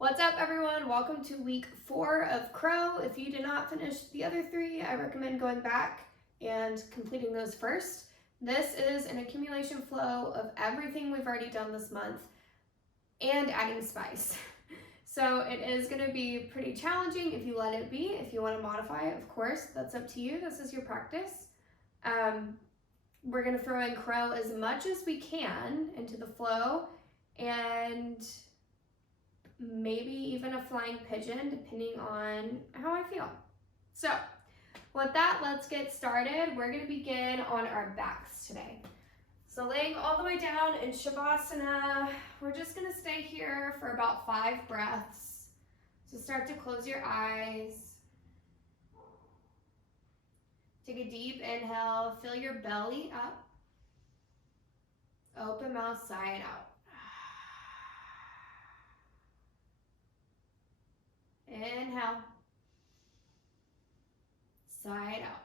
What's up, everyone? Welcome to week 4 of Crow. If you did not finish the other 3, I recommend going back and completing those first. This is an accumulation flow of everything we've already done this month and adding spice. So it is going to be pretty challenging if you let it be. If you want to modify it, of course, that's up to you. This is your practice. We're going to throw in Crow as much as we can into the flow, and maybe even a flying pigeon, depending on how I feel. So with that, let's get started. We're going to begin on our backs today. So laying all the way down in Shavasana, we're just going to stay here for about 5 breaths. So start to close your eyes. Take a deep inhale, fill your belly up. Open mouth, sigh it out. Inhale. Sigh it out.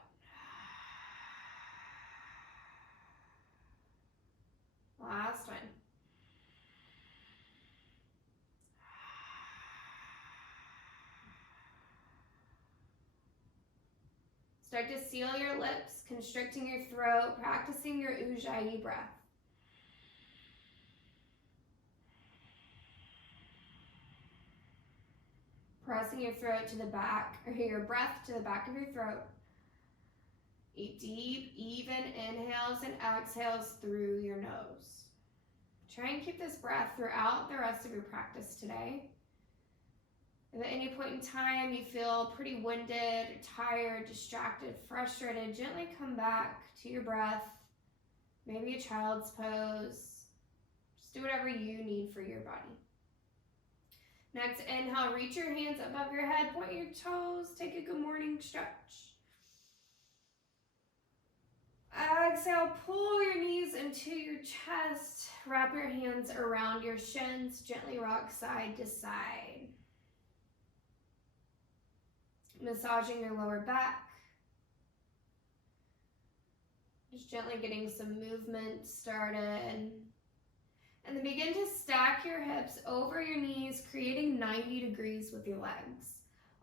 Last one. Start to seal your lips, constricting your throat, practicing your Ujjayi breath. Pressing your throat to the back, or your breath to the back of your throat. Eat deep, even inhales and exhales through your nose. Try and keep this breath throughout the rest of your practice today. If at any point in time you feel pretty winded, tired, distracted, frustrated, gently come back to your breath. Maybe a child's pose. Just do whatever you need for your body. Next, inhale, reach your hands above your head, point your toes, take a good morning stretch. Exhale, pull your knees into your chest, wrap your hands around your shins, gently rock side to side. Massaging your lower back. Just gently getting some movement started. And then begin to stack your hips over your knees, creating 90 degrees with your legs.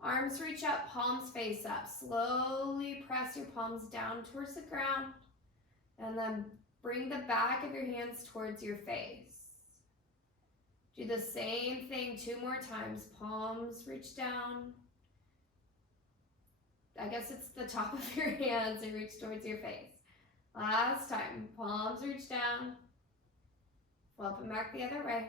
Arms reach up, palms face up. Slowly press your palms down towards the ground. And then bring the back of your hands towards your face. Do the same thing 2 more times. Palms reach down. I guess it's the top of your hands and reach towards your face. Last time. Palms reach down. Flip them back the other way.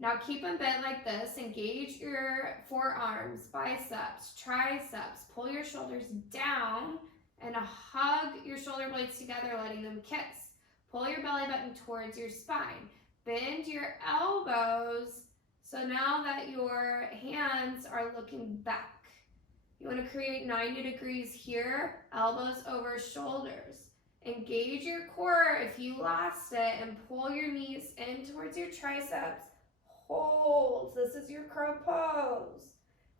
Now keep them bent like this. Engage your forearms, biceps, triceps. Pull your shoulders down and hug your shoulder blades together, letting them kiss. Pull your belly button towards your spine. Bend your elbows so now that your hands are looking back. You want to create 90 degrees here, elbows over shoulders. Engage your core if you lost it and pull your knees in towards your triceps. Hold. This is your crow pose.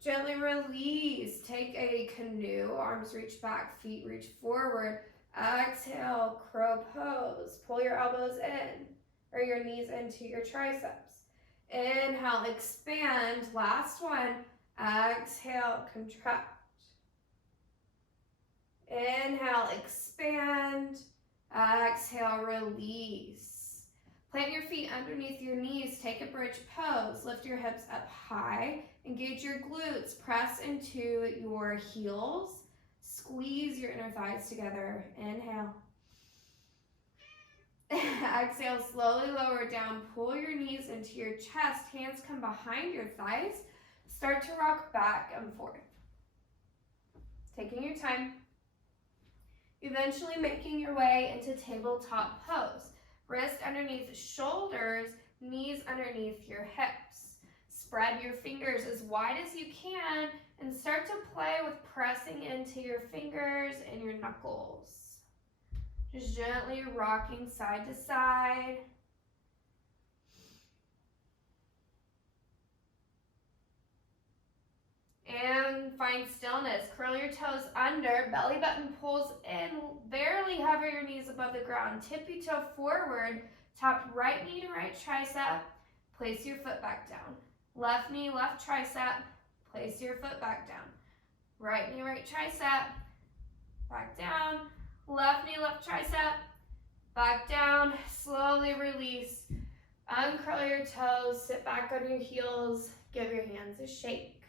Gently release. Take a canoe. Arms reach back, feet reach forward. Exhale, crow pose. Pull your elbows in or your knees into your triceps. Inhale, expand. Last one. Exhale, contract. Inhale, expand. Exhale, release. Plant your feet underneath your knees. Take a bridge pose. Lift your hips up high. Engage your glutes. Press into your heels. Squeeze your inner thighs together. Inhale. Exhale, slowly lower down. Pull your knees into your chest. Hands come behind your thighs. Start to rock back and forth. Taking your time. Eventually making your way into tabletop pose. Wrist underneath shoulders, knees underneath your hips. Spread your fingers as wide as you can and start to play with pressing into your fingers and your knuckles. Just gently rocking side to side. And find stillness. Curl your toes under, belly button pulls in, barely hover your knees above the ground. Tippy toe forward, tap right knee to right tricep, place your foot back down. Left knee, left tricep. Place your foot back down. Right knee, right tricep. Back down. Left knee, left tricep. Back down. Slowly release. Uncurl your toes. Sit back on your heels. Give your hands a shake.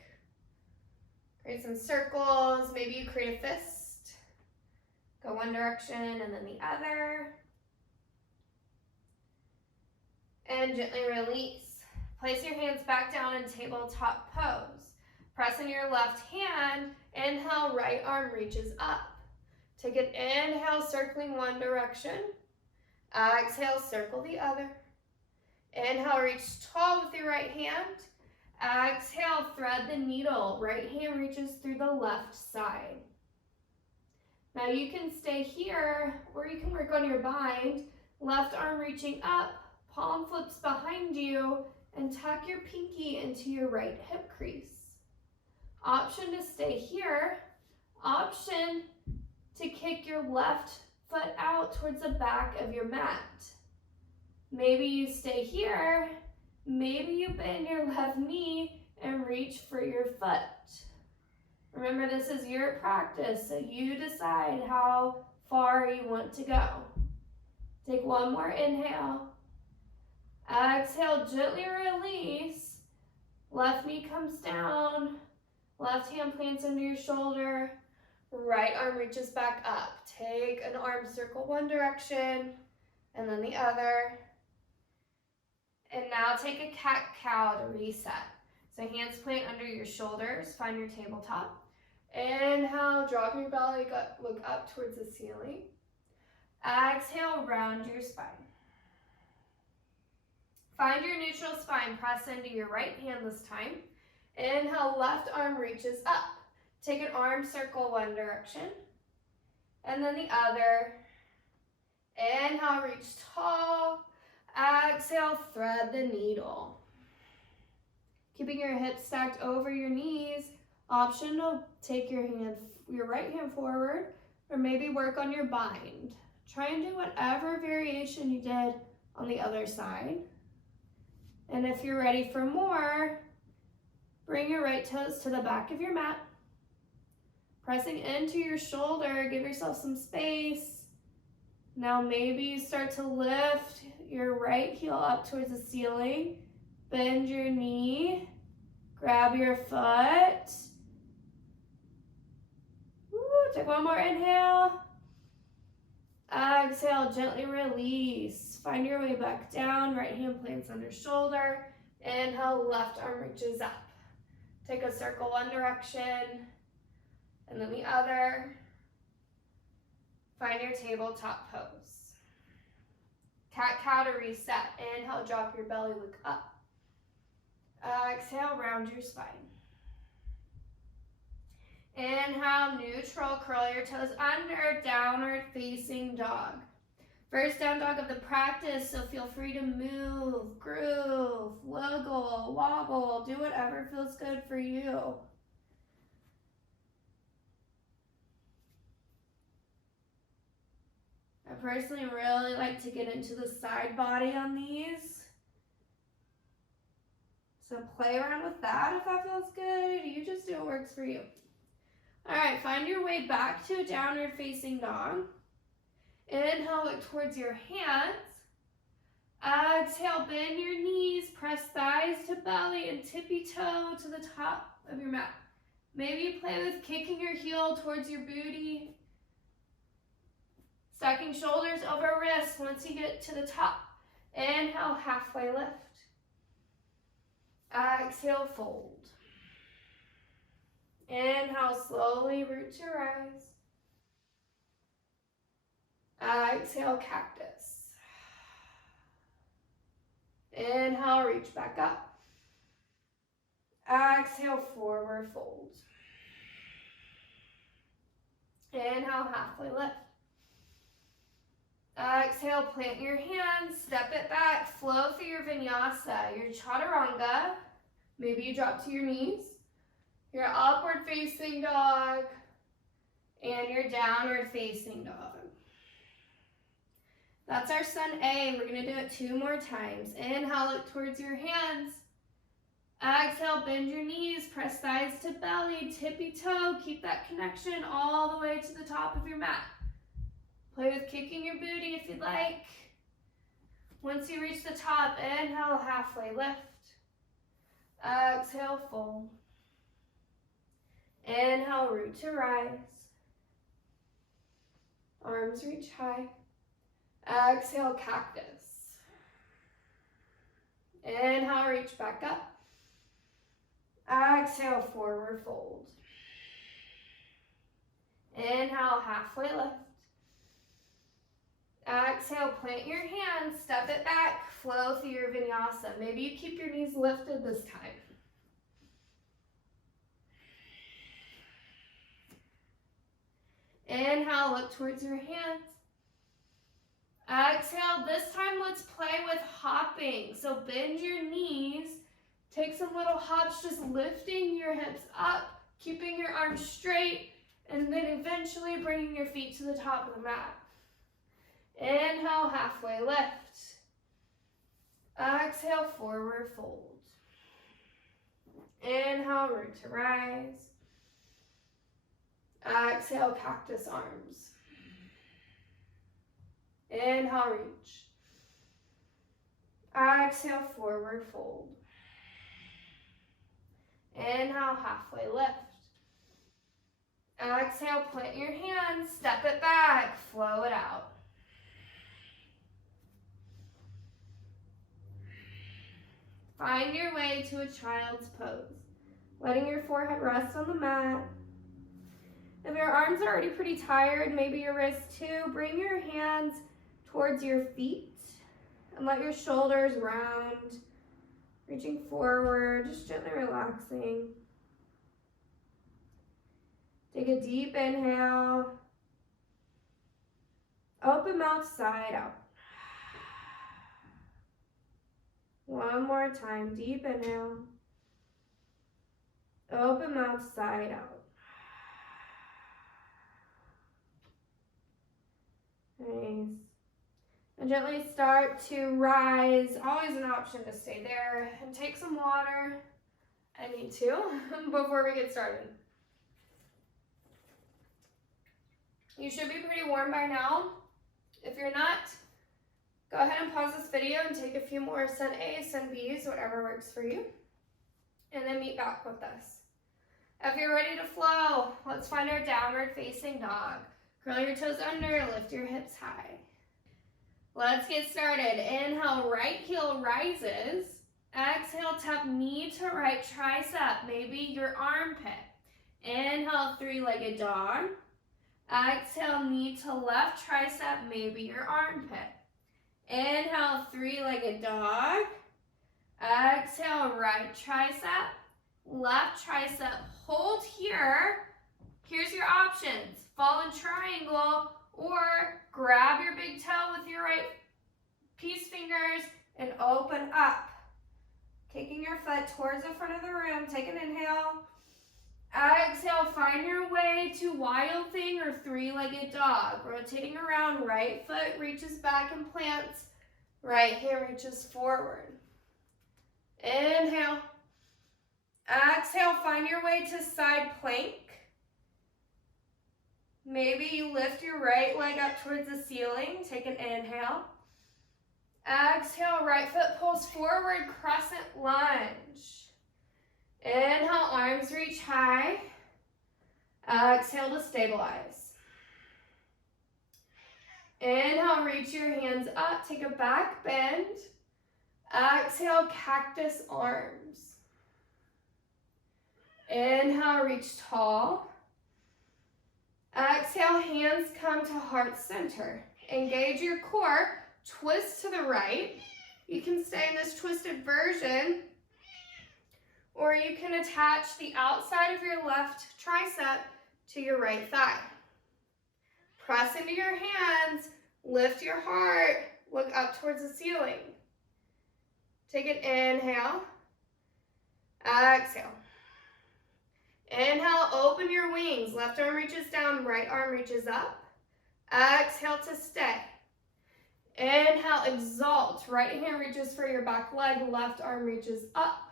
Create some circles. Maybe you create a fist. Go one direction and then the other. And gently release. Place your hands back down in tabletop pose. Press in your left hand. Inhale, right arm reaches up. Take an inhale, circling one direction. Exhale, circle the other. Inhale, reach tall with your right hand. Exhale, thread the needle. Right hand reaches through the left side. Now you can stay here, or you can work on your bind. Left arm reaching up, palm flips behind you, and tuck your pinky into your right hip crease. Option to stay here. Option to kick your left foot out towards the back of your mat. Maybe you stay here. Maybe you bend your left knee and reach for your foot. Remember, this is your practice, so you decide how far you want to go. Take one more inhale. Exhale, gently release. Left knee comes down. Left hand plants under your shoulder. Right arm reaches back up. Take an arm circle one direction and then the other. And now take a cat-cow to reset. So hands plant under your shoulders, find your tabletop. Inhale, drop your belly, look up towards the ceiling. Exhale, round your spine. Find your neutral spine, press into your right hand this time. Inhale, left arm reaches up. Take an arm circle one direction, and then the other. Inhale, reach tall. Exhale, thread the needle. Keeping your hips stacked over your knees. Option to take your right hand forward, or maybe work on your bind. Try and do whatever variation you did on the other side. And if you're ready for more, bring your right toes to the back of your mat. Pressing into your shoulder, give yourself some space. Now maybe you start to lift your right heel up towards the ceiling. Bend your knee. Grab your foot. Woo, take one more inhale. Exhale, gently release. Find your way back down. Right hand plants under shoulder. Inhale, left arm reaches up. Take a circle one direction and then the other. Find your tabletop pose. Cat-cow to reset. Inhale, drop your belly, look up. Exhale, round your spine. Inhale, neutral, curl your toes under, downward facing dog. First down dog of the practice, so feel free to move, groove, wiggle, wobble, do whatever feels good for you. I personally really like to get into the side body on these. So play around with that if that feels good. You just do what works for you. All right, find your way back to a downward facing dog. Inhale, look towards your hands. Exhale, bend your knees, press thighs to belly and tippy toe to the top of your mat. Maybe you play with kicking your heel towards your booty. Stacking shoulders over wrists once you get to the top. Inhale, halfway lift. Exhale, fold. Inhale, slowly root to rise. Exhale, cactus. Inhale, reach back up. Exhale, forward fold. Inhale, halfway lift. Exhale, plant your hands, step it back, flow through your vinyasa, your chaturanga. Maybe you drop to your knees, your upward facing dog, and your downward facing dog. That's our Sun A. We're gonna do it 2 more times. Inhale, look towards your hands. Exhale, bend your knees, press thighs to belly, tippy toe. Keep that connection all the way to the top of your mat. Play with kicking your booty if you'd like. Once you reach the top, inhale, halfway lift. Exhale, fold. Inhale, root to rise. Arms reach high. Exhale, cactus. Inhale, reach back up. Exhale, forward fold. Inhale, halfway lift. Exhale, plant your hands, step it back, flow through your vinyasa. Maybe you keep your knees lifted this time. Inhale, look towards your hands. Exhale, this time let's play with hopping. So bend your knees, take some little hops, just lifting your hips up, keeping your arms straight, and then eventually bringing your feet to the top of the mat. Inhale, halfway lift. Exhale, forward fold. Inhale, root to rise. Exhale, cactus arms. Inhale, reach. Exhale, forward fold. Inhale, halfway lift. Exhale, plant your hands, step it back, flow it out. Find your way to a child's pose, letting your forehead rest on the mat. If your arms are already pretty tired, maybe your wrists too, bring your hands towards your feet and let your shoulders round, reaching forward, just gently relaxing. Take a deep inhale. Open mouth, side out. One more time, deep inhale. Open mouth, side out. Nice. And gently start to rise. Always an option to stay there. And take some water. I need to before we get started. You should be pretty warm by now. If you're not, go ahead and pause this video and take a few more Sun A's, Sun B's, whatever works for you. And then meet back with us. If you're ready to flow, let's find our downward facing dog. Curl your toes under, lift your hips high. Let's get started. Inhale, right heel rises. Exhale, tap knee to right tricep, maybe your armpit. Inhale, three-legged dog. Exhale, knee to left tricep, maybe your armpit. Inhale, three-legged dog. Exhale, right tricep, left tricep. Hold here. Here's your options. Fall in triangle or grab your big toe with your right peace fingers and open up. Taking your foot towards the front of the room. Take an inhale. Exhale, find your way to wild thing or three-legged dog. Rotating around, right foot reaches back and plants. Right hand reaches forward. Inhale. Exhale, find your way to side plank. Maybe you lift your right leg up towards the ceiling. Take an inhale. Exhale, right foot pulls forward, crescent lunge. Inhale, arms reach high. Exhale to stabilize. Inhale, reach your hands up, take a back bend. Exhale, cactus arms. Inhale, reach tall. Exhale, hands come to heart center. Engage your core, twist to the right. You can stay in this twisted version, or you can attach the outside of your left tricep to your right thigh. Press into your hands, lift your heart, look up towards the ceiling. Take an inhale, exhale. Inhale, open your wings. Left arm reaches down, right arm reaches up. Exhale to stay. Inhale, exalt. Right hand reaches for your back leg, left arm reaches up.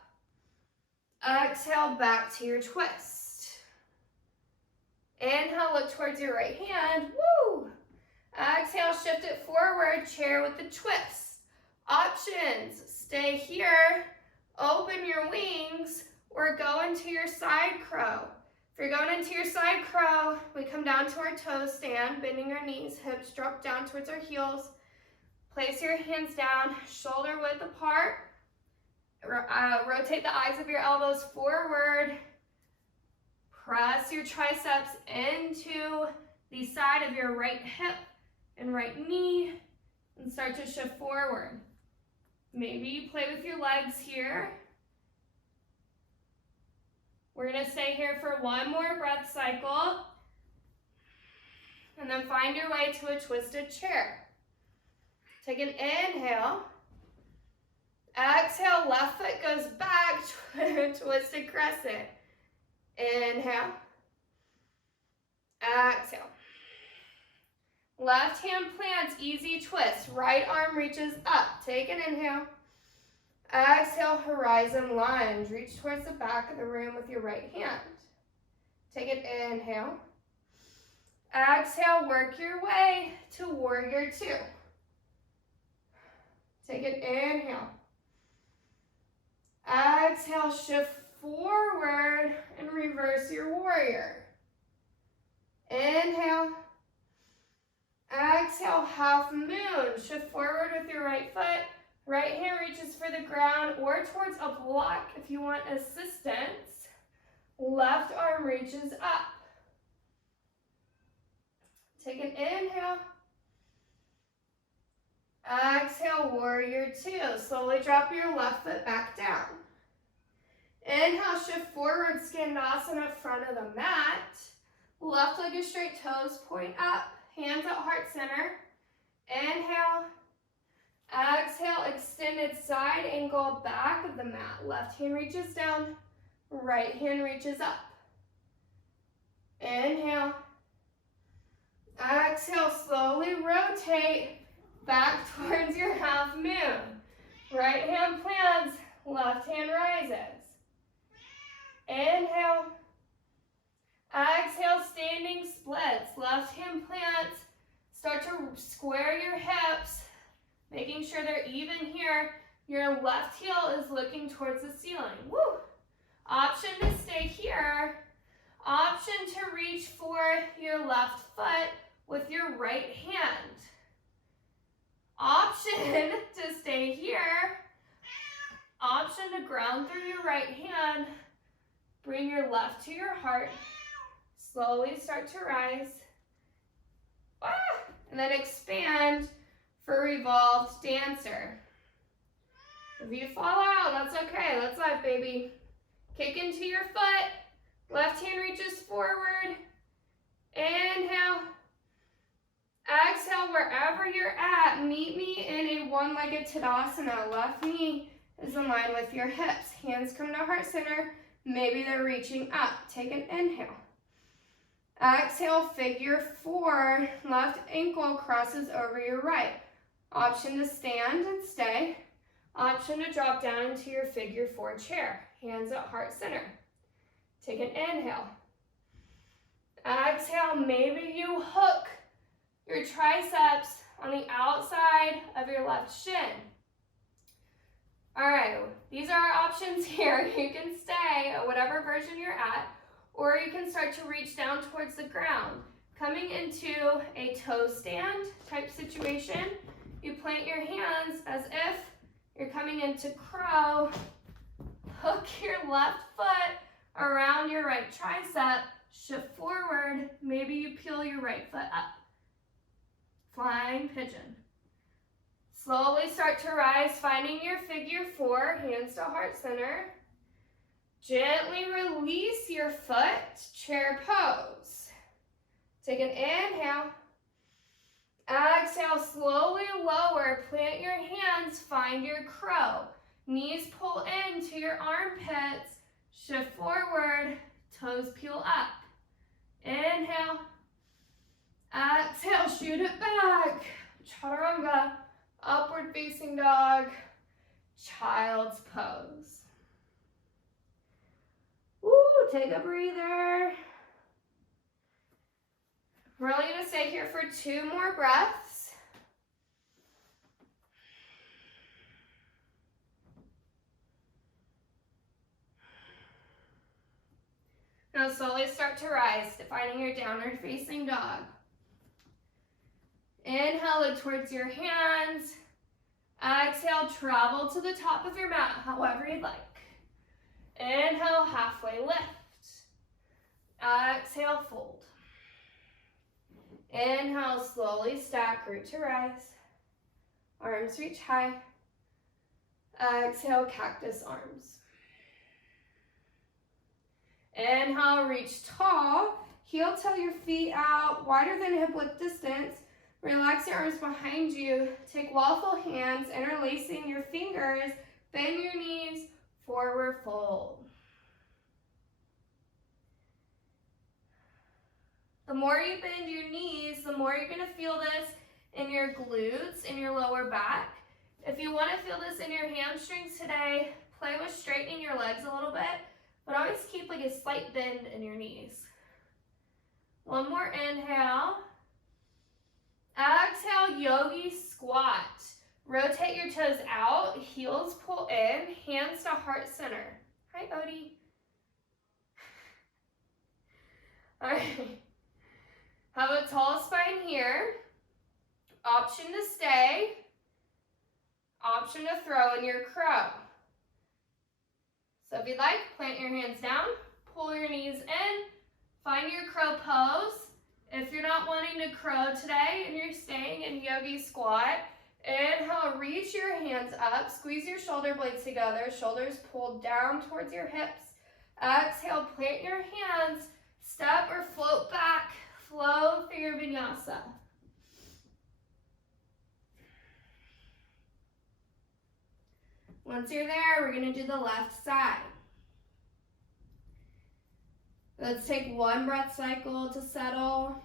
Exhale, back to your twist. Inhale, look towards your right hand. Woo! Exhale, shift it forward, chair with the twist. Options, stay here, open your wings, or go into your side crow. If you're going into your side crow, we come down to our toe stand, bending our knees, hips drop down towards our heels. Place your hands down, shoulder width apart. Rotate the eyes of your elbows forward. Press your triceps into the side of your right hip and right knee and start to shift forward. Maybe you play with your legs here. We're going to stay here for one more breath cycle and then find your way to a twisted chair. Take an inhale. Exhale, left foot goes back to twisted crescent. Inhale. Exhale. Left hand plants, easy twist. Right arm reaches up. Take an inhale. Exhale, horizon lunge. Reach towards the back of the room with your right hand. Take an inhale. Exhale, work your way to warrior two. Take an inhale. Exhale, shift forward and reverse your warrior. Inhale. Exhale, half moon. Shift forward with your right foot. Right hand reaches for the ground or towards a block if you want assistance. Left arm reaches up. Take an inhale. Exhale, warrior two. Slowly drop your left foot back down. Inhale, shift forward, Skandasana, front of the mat. Left leg is straight, toes point up, hands at heart center. Inhale. Exhale, extended side angle, back of the mat. Left hand reaches down, right hand reaches up. Inhale. Exhale, slowly rotate back towards your half moon. Right hand plants, left hand rises. Inhale. Exhale, standing splits. Left hand plants. Start to square your hips, making sure they're even here. Your left heel is looking towards the ceiling. Woo! Option to stay here. Option to reach for your left foot with your right hand. Option to stay here. Option to ground through your right hand. Bring your left to your heart. Slowly start to rise. And then expand for revolved dancer. If you fall out, that's okay. That's life, baby. Kick into your foot. Left hand reaches forward. Inhale. Exhale, wherever you're at, meet me in a one-legged Tadasana. Left knee is in line with your hips. Hands come to heart center. Maybe they're reaching up. Take an inhale. Exhale, figure four. Left ankle crosses over your right. Option to stand and stay. Option to drop down into your figure four chair. Hands at heart center. Take an inhale. Exhale, maybe you hook your triceps on the outside of your left shin. All right, these are our options here. You can stay at whatever version you're at, or you can start to reach down towards the ground. Coming into a toe stand type situation, you plant your hands as if you're coming into crow. Hook your left foot around your right tricep, shift forward, maybe you peel your right foot up. Flying pigeon. Slowly start to rise, finding your figure four, hands to heart center. Gently release your foot, chair pose. Take an inhale. Exhale, slowly lower, plant your hands, find your crow. Knees pull into your armpits, shift forward, toes peel up. Inhale. Exhale, shoot it back. Chaturanga, upward facing dog, child's pose. Take a breather. We're only going to stay here for 2 more breaths. Now slowly start to rise, finding your downward facing dog. Inhale, look towards your hands. Exhale, travel to the top of your mat, however you'd like. Inhale, halfway lift. Exhale, fold. Inhale, slowly stack, root to rise. Arms reach high. Exhale, cactus arms. Inhale, reach tall. Heel toe your feet out, wider than hip width distance. Relax your arms behind you. Take waffle hands, interlacing your fingers. Bend your knees, forward fold. The more you bend your knees, the more you're going to feel this in your glutes, in your lower back. If you want to feel this in your hamstrings today, play with straightening your legs a little bit, but always keep like a slight bend in your knees. One more inhale. Exhale, yogi squat. Rotate your toes out, heels pull in, hands to heart center. Hi, Odie. All right. Have a tall spine here. Option to stay. Option to throw in your crow. So if you'd like, plant your hands down, pull your knees in, find your crow pose. If you're not wanting to crow today and you're staying in yogi squat, inhale, reach your hands up, squeeze your shoulder blades together, shoulders pulled down towards your hips. Exhale, plant your hands, step or float back, flow through your vinyasa. Once you're there, we're going to do the left side. Let's take 1 breath cycle to settle.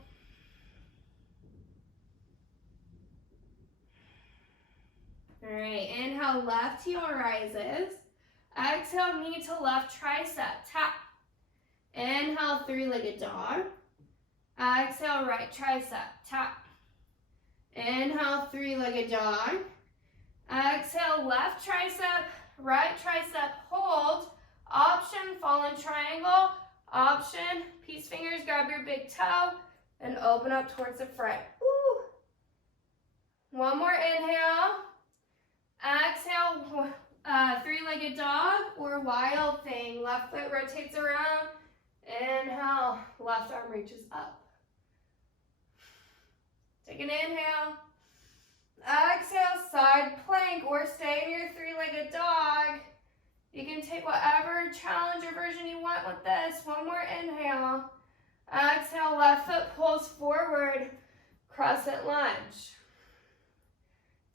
All right, inhale, left heel rises. Exhale, knee to left tricep, tap. Inhale, 3-legged dog. Exhale, right tricep, tap. Inhale, 3-legged dog. Exhale, left tricep, right tricep, hold. Option, fallen triangle. Option, peace fingers, grab your big toe and open up towards the front. Woo. One more inhale. Exhale, 3-legged dog or wild thing. Left foot rotates around. Inhale, left arm reaches up. Take an inhale. Exhale, side plank or stay in your 3-legged dog. You can take whatever challenge or version you want with this. One more inhale. Exhale, left foot pulls forward, crescent lunge.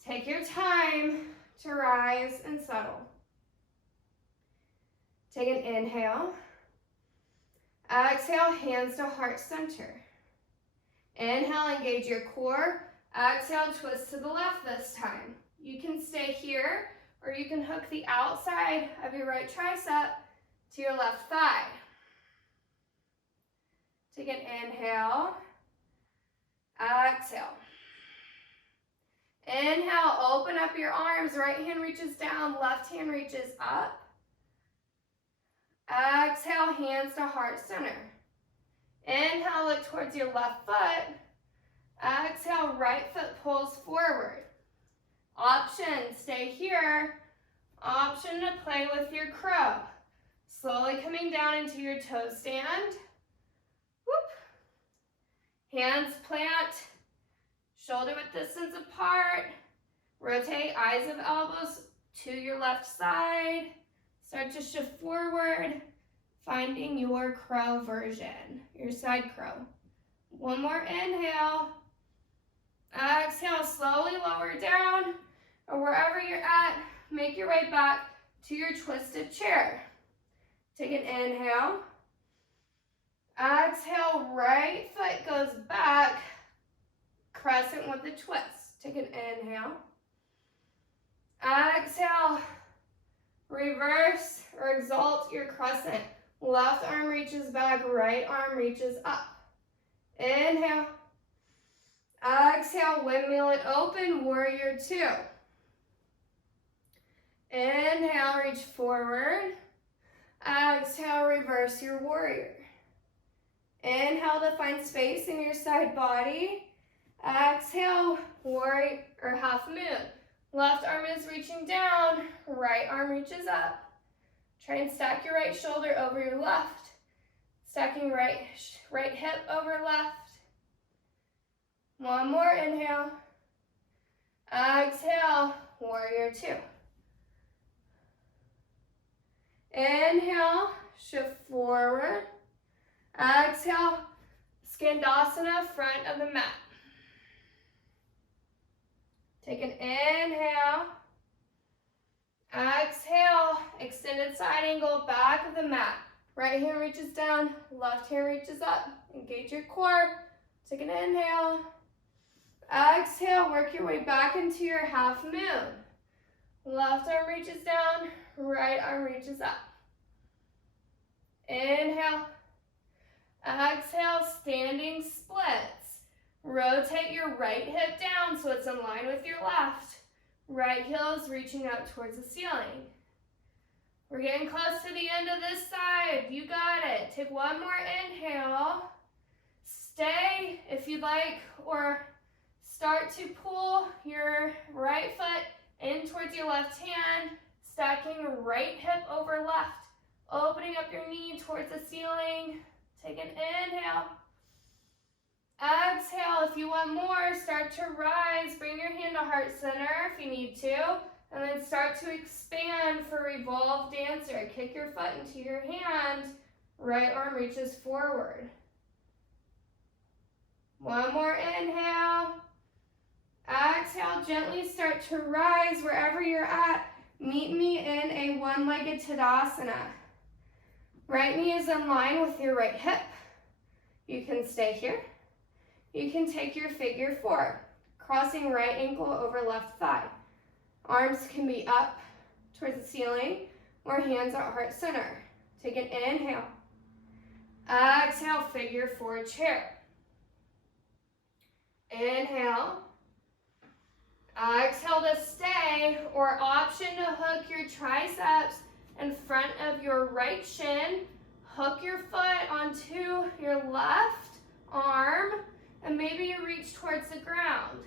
Take your time to rise and settle. Take an inhale. Exhale, hands to heart center. Inhale, engage your core. Exhale, twist to the left this time. You can stay here, or you can hook the outside of your right tricep to your left thigh. Take an inhale. Exhale. Inhale, open up your arms. Right hand reaches down, left hand reaches up. Exhale, hands to heart center. Inhale, look towards your left foot. Exhale, right foot pulls forward. Option, stay here. Option to play with your crow. Slowly coming down into your toe stand. Whoop. Hands plant, shoulder width distance apart. Rotate eyes of elbows to your left side. Start to shift forward, finding your crow version, your side crow. One more inhale. Exhale, slowly lower down, or wherever you're at, make your way back to your twisted chair. Take an inhale. Exhale, right foot goes back, crescent with a twist. Take an inhale. Exhale, reverse or exalt your crescent Left arm reaches back, right arm reaches up. Inhale. Exhale, windmill it open, warrior two. Inhale, reach forward. Exhale, reverse your warrior. Inhale to find space in your side body. Exhale, warrior or half moon. Left arm is reaching down, right arm reaches up. Try and stack your right shoulder over your left. Stacking right hip over left. One more inhale. Exhale, warrior two. Inhale, shift forward. Exhale, Skandasana, front of the mat. Take an inhale. Exhale, extended side angle, back of the mat. Right hand reaches down, left hand reaches up. Engage your core. Take an inhale. Exhale, work your way back into your half moon. Left arm reaches down, right arm reaches up. Inhale. Exhale, standing splits. Rotate your right hip down so it's in line with your left. Right heel is reaching up towards the ceiling. We're getting close to the end of this side. You got it. Take one more inhale. Stay if you'd like, or start to pull your right foot in towards your left hand, stacking right hip over left, opening up your knee towards the ceiling. Take an inhale. Exhale, if you want more, start to rise. Bring your hand to heart center if you need to, and then start to expand for revolve dancer. Kick your foot into your hand. Right arm reaches forward. One more inhale. Exhale, gently start to rise wherever you're at. Meet me in a one-legged Tadasana. Right knee is in line with your right hip. You can stay here. You can take your figure four, crossing right ankle over left thigh. Arms can be up towards the ceiling or hands at heart center. Take an inhale. Exhale, figure four chair. Inhale. Exhale to stay, or option to hook your triceps in front of your right shin. Hook your foot onto your left arm, and maybe you reach towards the ground.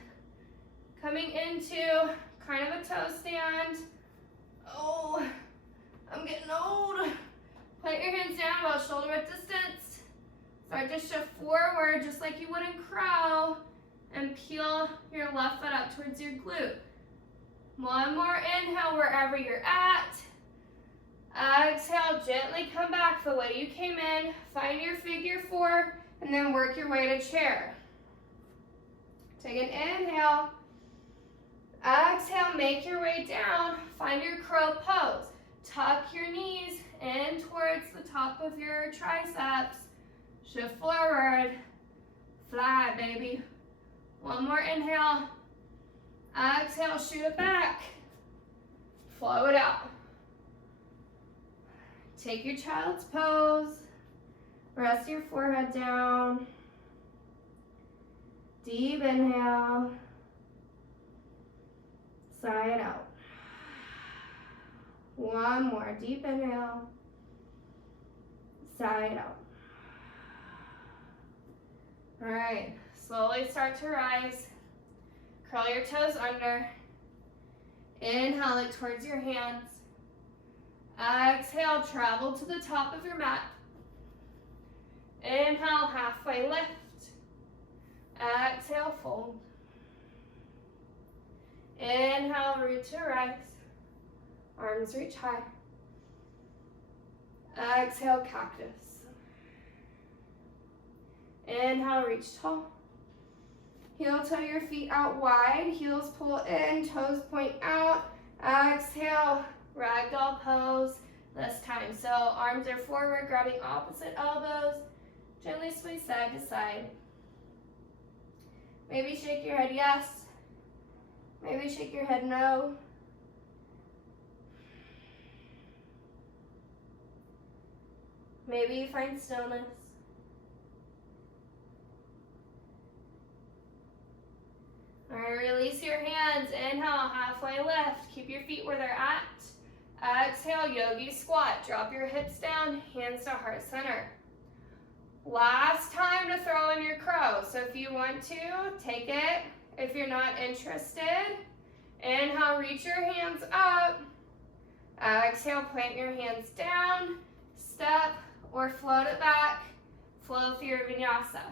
Coming into kind of a toe stand. Oh, I'm getting old. Put your hands down about shoulder width distance. Start to shift forward just like you would in crow, and peel your left foot up towards your glute. One more inhale wherever you're at. Exhale, gently come back the way you came in. Find your figure four, and then work your way to chair. Take an inhale. Exhale, make your way down. Find your crow pose. Tuck your knees in towards the top of your triceps. Shift forward. Fly, baby. One more inhale. Exhale, shoot it back. Flow it out. Take your child's pose. Rest your forehead down. Deep inhale. Sigh out. One more. Deep inhale. Sigh out. All right. Slowly start to rise. Curl your toes under. Inhale, look towards your hands. Exhale, travel to the top of your mat. Inhale, halfway lift. Exhale, fold. Inhale, root to rise. Arms reach high. Exhale, cactus. Inhale, reach tall. Heel toe your feet out wide. Heels pull in, toes point out. Exhale, ragdoll pose this time. So arms are forward, grabbing opposite elbows. Gently sway side to side. Maybe shake your head yes. Maybe shake your head no. Maybe you find stillness. All right, release your hands. Inhale, halfway lift. Keep your feet where they're at. Exhale, yogi squat. Drop your hips down, hands to heart center. Last time to throw in your crow. So if you want to, take it. If you're not interested, inhale, reach your hands up. Exhale, plant your hands down, step or float it back. Flow through your vinyasa.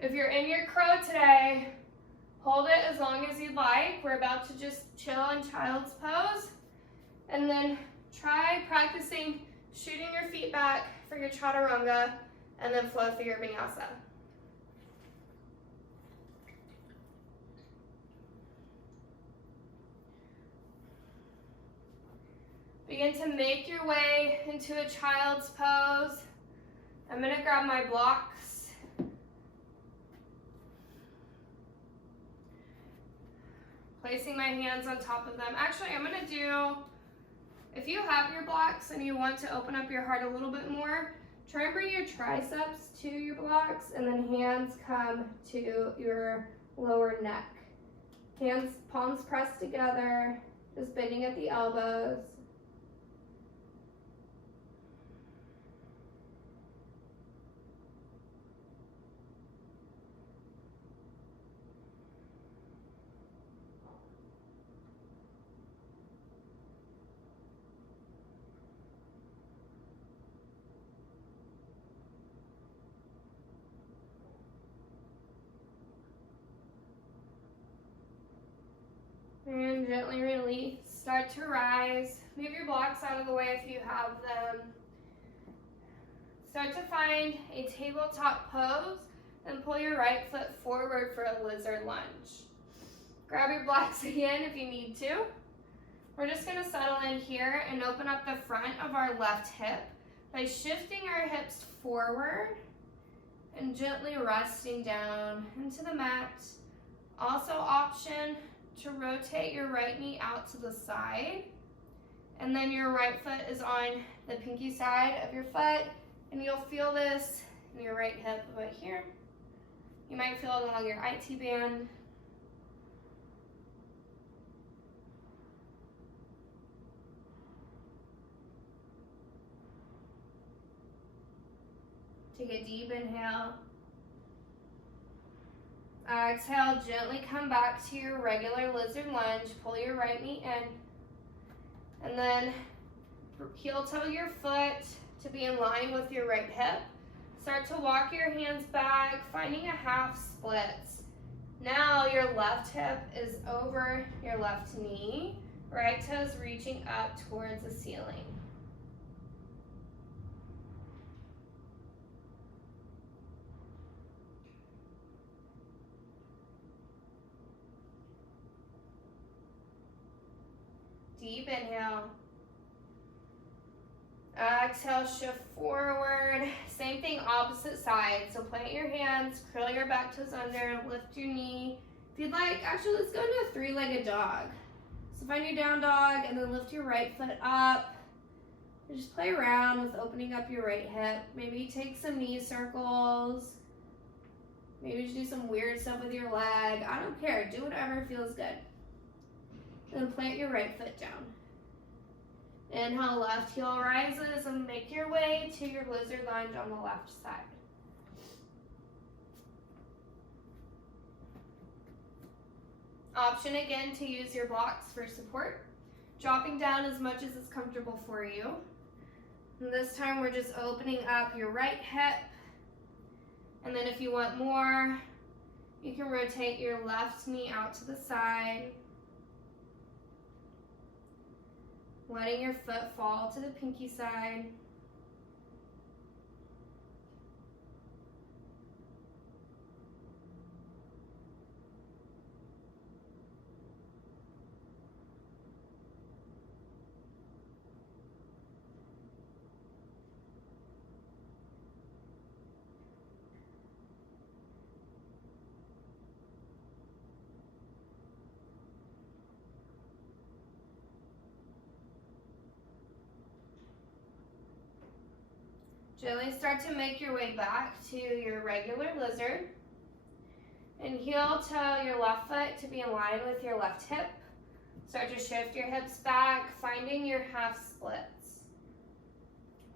If you're in your crow today, hold it as long as you'd like. We're about to just chill in child's pose. And then try practicing shooting your feet back for your chaturanga and then flow through your vinyasa. Begin to make your way into a child's pose. I'm going to grab my blocks. Placing my hands on top of them. Actually, I'm going to do, if you have your blocks and you want to open up your heart a little bit more, try and bring your triceps to your blocks and then hands come to your lower neck. Hands, palms pressed together, just bending at the elbows. And gently release. Start to rise. Move your blocks out of the way if you have them. Start to find a tabletop pose and pull your right foot forward for a lizard lunge. Grab your blocks again if you need to. We're just going to settle in here and open up the front of our left hip by shifting our hips forward and gently resting down into the mat. Also option to rotate your right knee out to the side, and then your right foot is on the pinky side of your foot, and you'll feel this in your right hip right here. You might feel it along your IT band. Take a deep inhale. Exhale, gently come back to your regular lizard lunge. Pull your right knee in. And then heel toe your foot to be in line with your right hip. Start to walk your hands back, finding a half splits. Now your left hip is over your left knee. Right toes reaching up towards the ceiling. Deep inhale. Exhale, shift forward. Same thing, opposite side. So plant your hands, curl your back toes under, lift your knee. If you'd like, actually, let's go into a three-legged dog. So find your down dog and then lift your right foot up. And just play around with opening up your right hip. Maybe take some knee circles. Maybe just do some weird stuff with your leg. I don't care. Do whatever feels good. Then plant your right foot down. Inhale, left heel rises and make your way to your lizard lunge on the left side. Option again to use your blocks for support. Dropping down as much as is comfortable for you. And this time we're just opening up your right hip. And then if you want more, you can rotate your left knee out to the side. Letting your foot fall to the pinky side. Gently start to make your way back to your regular lizard. And heel toe your left foot to be in line with your left hip. Start to shift your hips back, finding your half splits.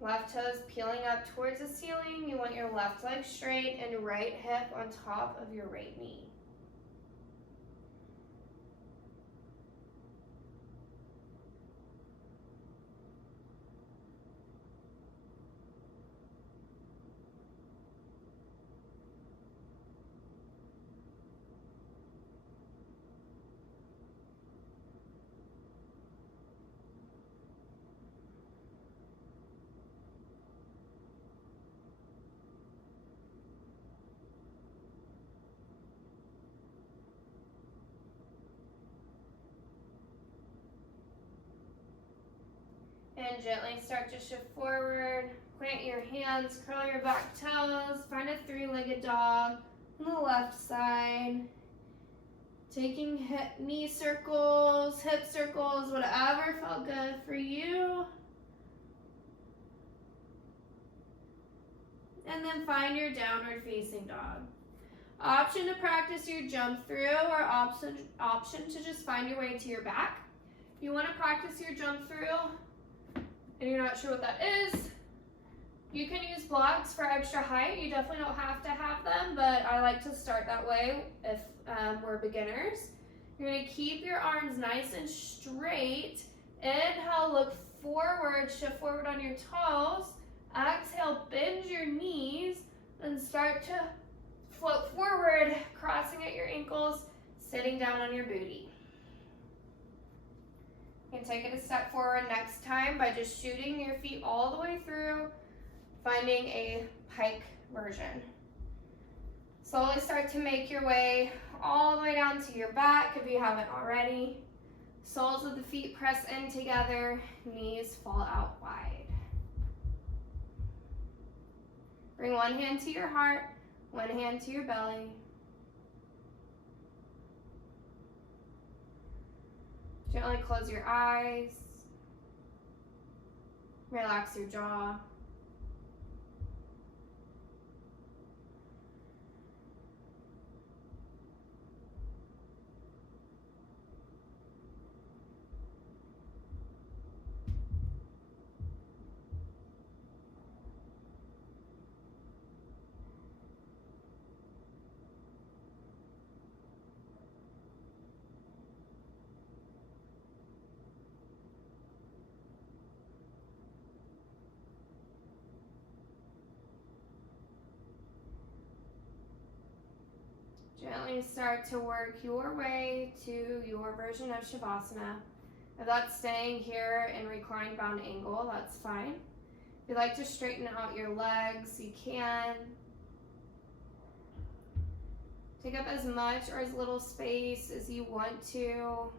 Left toes peeling up towards the ceiling. You want your left leg straight and right hip on top of your right knee. And gently start to shift forward. Plant your hands, curl your back toes, find a three-legged dog on the left side. Taking knee circles, hip circles, whatever felt good for you. And then find your downward facing dog. Option to practice your jump through or option to just find your way to your back. If you want to practice your jump through and you're not sure what that is, you can use blocks for extra height. You definitely don't have to have them, but I like to start that way if we're beginners. You're going to keep your arms nice and straight. Inhale, look forward, shift forward on your toes. Exhale, bend your knees, and start to float forward, crossing at your ankles, sitting down on your booty. You can take it a step forward next time by just shooting your feet all the way through, finding a pike version. Slowly start to make your way all the way down to your back if you haven't already. Soles of the feet press in together, knees fall out wide. Bring one hand to your heart, one hand to your belly. Gently close your eyes. Relax your jaw. Gently start to work your way to your version of Shavasana. If that's staying here in reclined bound angle, that's fine. If you'd like to straighten out your legs, you can. Take up as much or as little space as you want to.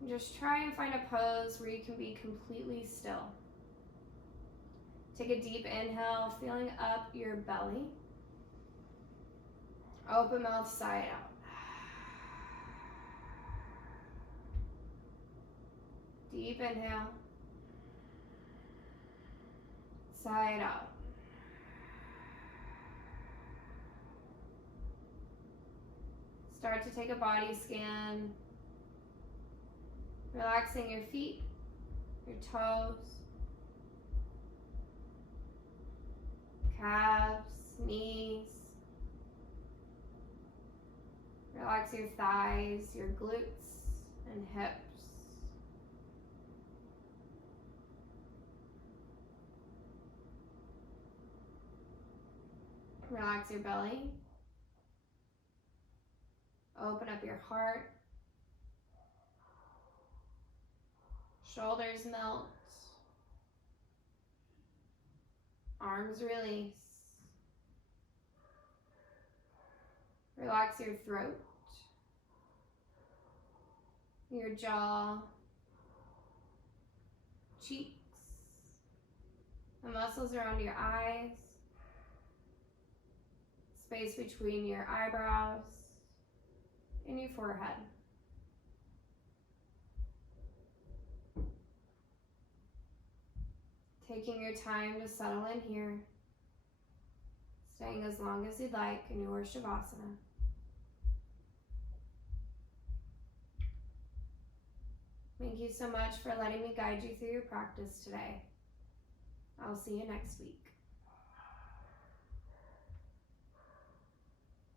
And just try and find a pose where you can be completely still. Take a deep inhale, feeling up your belly. Open mouth, sigh it out. Deep inhale. Sigh it out. Start to take a body scan. Relaxing your feet, your toes, calves, knees. Relax your thighs, your glutes and hips. Relax your belly. Open up your heart. Shoulders melt. Arms release. Relax your throat, your jaw, cheeks, the muscles around your eyes, space between your eyebrows and your forehead. Taking your time to settle in here. Staying as long as you'd like in your Shavasana. Thank you so much for letting me guide you through your practice today. I'll see you next week.